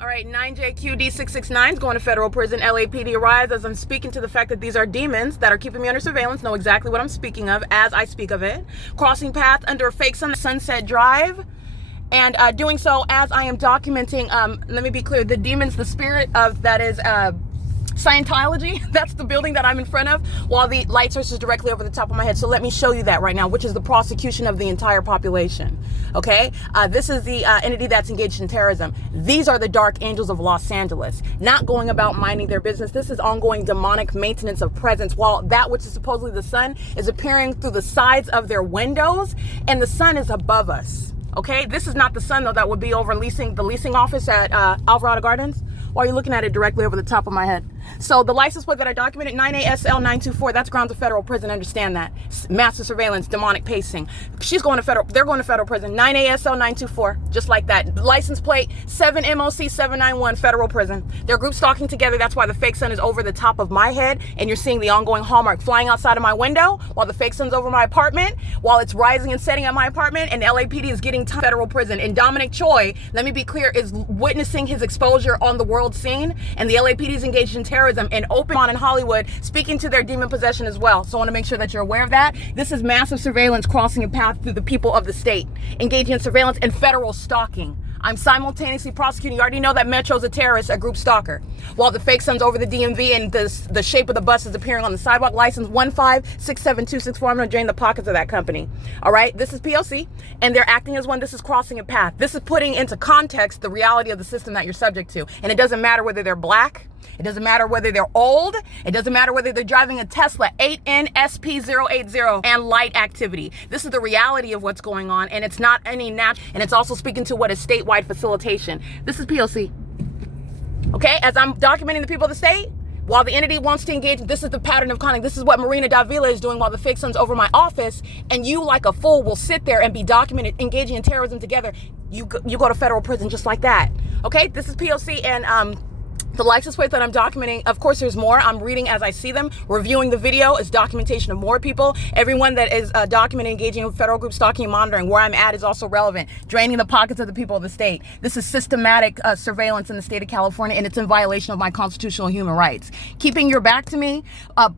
All right, 9JQD669 is going to federal prison. LAPD arrives as I'm speaking to the fact that these are demons that are keeping me under surveillance. Know exactly what I'm speaking of as I speak of it. Crossing path under a fake Sunset Drive. And doing so as I am documenting, let me be clear, the demons, the spirit of that is Scientology, that's the building that I'm in front of, while the light source is directly over the top of my head. So let me show you that right now, which is the prosecution of the entire population. Okay, this is the entity that's engaged in terrorism. These are the dark angels of Los Angeles, not going about minding their business. This is ongoing demonic maintenance of presence, while that which is supposedly the sun is appearing through the sides of their windows, and the sun is above us. Okay, this is not the sun though that would be over the leasing office at Alvarado Gardens. While you're looking at it directly over the top of my head. So the license plate that I documented, 9ASL924, that's grounds of federal prison. Understand that. Massive surveillance, demonic pacing. She's going to federal, they're going to federal prison. 9ASL924, just like that. License plate, 7MOC791, federal prison. They're group stalking together. That's why the fake sun is over the top of my head. And you're seeing the ongoing hallmark flying outside of my window while the fake sun's over my apartment, while it's rising and setting at my apartment, and LAPD is getting to federal prison. And DOMINIC CHOI, let me be clear, is witnessing his exposure on the world scene, and the LAPD is engaged in terrorism and open on in Hollywood, speaking to their demon possession as well. So I want to make sure that you're aware of that. This is massive surveillance crossing a path through the people of the state, engaging in surveillance and federal stalking. I'm simultaneously prosecuting. You already know that Metro's a terrorist, a group stalker. While the fake sun's over the DMV and the shape of the bus is appearing on the sidewalk. License 1567264. I'm going to drain the pockets of that company. All right, this is P.O.C. and they're acting as one. This is crossing a path. This is putting into context the reality of the system that you're subject to. And it doesn't matter whether they're black. It doesn't matter whether they're old. It doesn't matter whether they're driving a Tesla 8NSP080 and light activity. This is the reality of what's going on, and it's not any natural. And it's also speaking to what is statewide facilitation. This is P.O.C. Okay, as I'm documenting the people of the state, while the entity wants to engage, this is the pattern of conduct. This is what Marina Davila is doing while the fake sun's over my office, and you, like a fool, will sit there and be documented engaging in terrorism together. You go to federal prison just like that. Okay, this is P.O.C. and the license plate that I'm documenting, of course, there's more. I'm reading as I see them. Reviewing the video is documentation of more people. Everyone that is documenting engaging in federal group stalking and monitoring. Where I'm at is also relevant. Draining the pockets of the people of the state. This is systematic surveillance in the state of California, and it's in violation of my constitutional human rights. Keeping your back to me,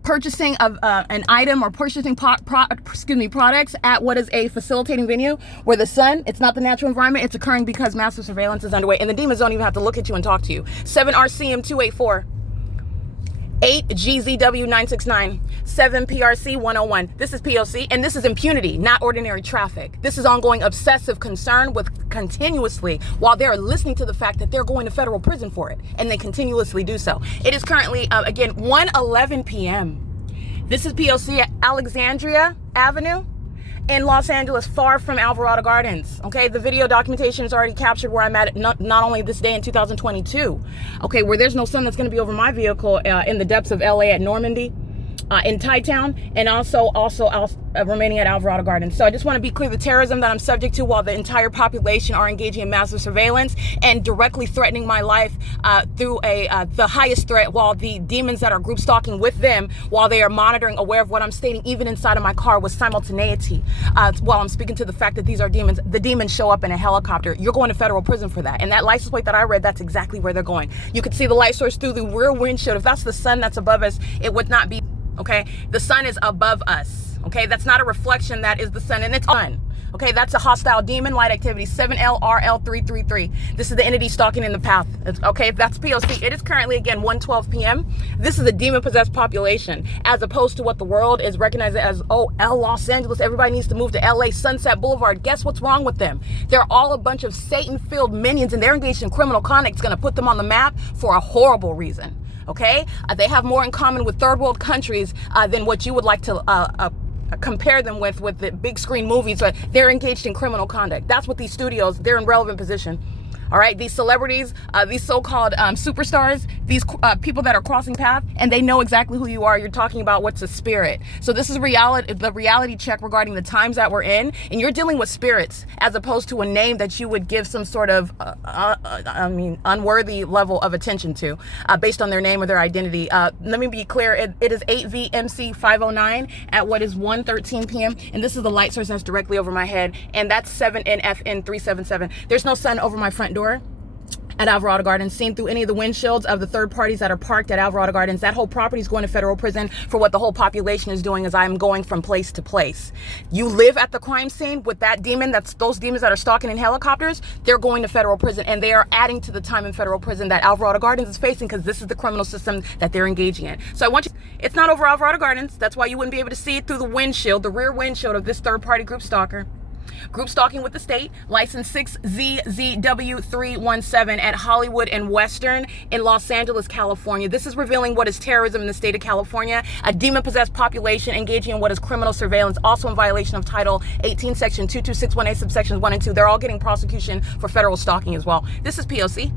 purchasing of an item or purchasing products at what is a facilitating venue where the sun, it's not the natural environment, it's occurring because massive surveillance is underway, and the demons don't even have to look at you and talk to you. 7RCM284, 8GZW969, 7PRC101. This is P.O.C. and this is impunity, not ordinary traffic. This is ongoing obsessive concern with continuously, while they're listening to the fact that they're going to federal prison for it, and they continuously do so. It is currently, again, 1:11 p.m. This is P.O.C. at Alexandria Avenue in Los Angeles, far from Alvarado Gardens. Okay, the video documentation is already captured where I'm at, not only this day in 2022. Okay, where there's no sun that's going to be over my vehicle in the depths of LA at Normandy, in Thai-Town, and also remaining at Alvarado Gardens. So I just want to be clear, the terrorism that I'm subject to while the entire population are engaging in massive surveillance and directly threatening my life through the highest threat, while the demons that are group stalking with them, while they are monitoring, aware of what I'm stating, even inside of my car with simultaneity, while I'm speaking to the fact that these are demons. The demons show up in a helicopter. You're going to federal prison for that. And that license plate that I read, that's exactly where they're going. You could see the light source through the rear windshield. If that's the sun that's above us, it would not be. Okay, the sun is above us. Okay, that's not a reflection, that is the sun, and it's on. Okay, that's a hostile demon light activity, 7LRL333. This is the entity stalking in the path. Okay, that's P.O.C. It is currently, again, 1:12 p.m. This is a demon-possessed population, as opposed to what the world is recognizing as, oh, Los Angeles, everybody needs to move to LA, Sunset Boulevard. Guess what's wrong with them? They're all a bunch of Satan-filled minions, and they're engaged in criminal conduct. It's going to put them on the map for a horrible reason. Okay, they have more in common with third world countries than what you would like to compare them with the big screen movies. But they're engaged in criminal conduct. That's what these studios, they're in relevant position. All right, these celebrities, these so-called superstars, these people that are crossing paths, and they know exactly who you are. You're talking about what's a spirit. So this is reality, the reality check regarding the times that we're in, and you're dealing with spirits as opposed to a name that you would give some sort of, unworthy level of attention to based on their name or their identity. Let me be clear. It is 8VMC509 at what is 1:13 p.m. And this is the light source that's directly over my head, and that's 7NFN377. There's no sun over my front door. at Alvarado Gardens, seen through any of the windshields of the third parties that are parked at Alvarado Gardens. That whole property is going to federal prison for what the whole population is doing, as I'm going from place to place. You live at the crime scene with that demon, that's those demons that are stalking in helicopters, they're going to federal prison, and they are adding to the time in federal prison that Alvarado Gardens is facing, because this is the criminal system that they're engaging in. So I want you, it's not over Alvarado Gardens. That's why you wouldn't be able to see it through the windshield, the rear windshield of this third party group stalker. Group stalking with the state, license 6ZZW317 at Hollywood and Western in Los Angeles, California. This is revealing what is terrorism in the state of California, a demon-possessed population engaging in what is criminal surveillance, also in violation of Title 18, Section 22618, subsections 1 and 2. They're all getting prosecution for federal stalking as well. This is P.O.C.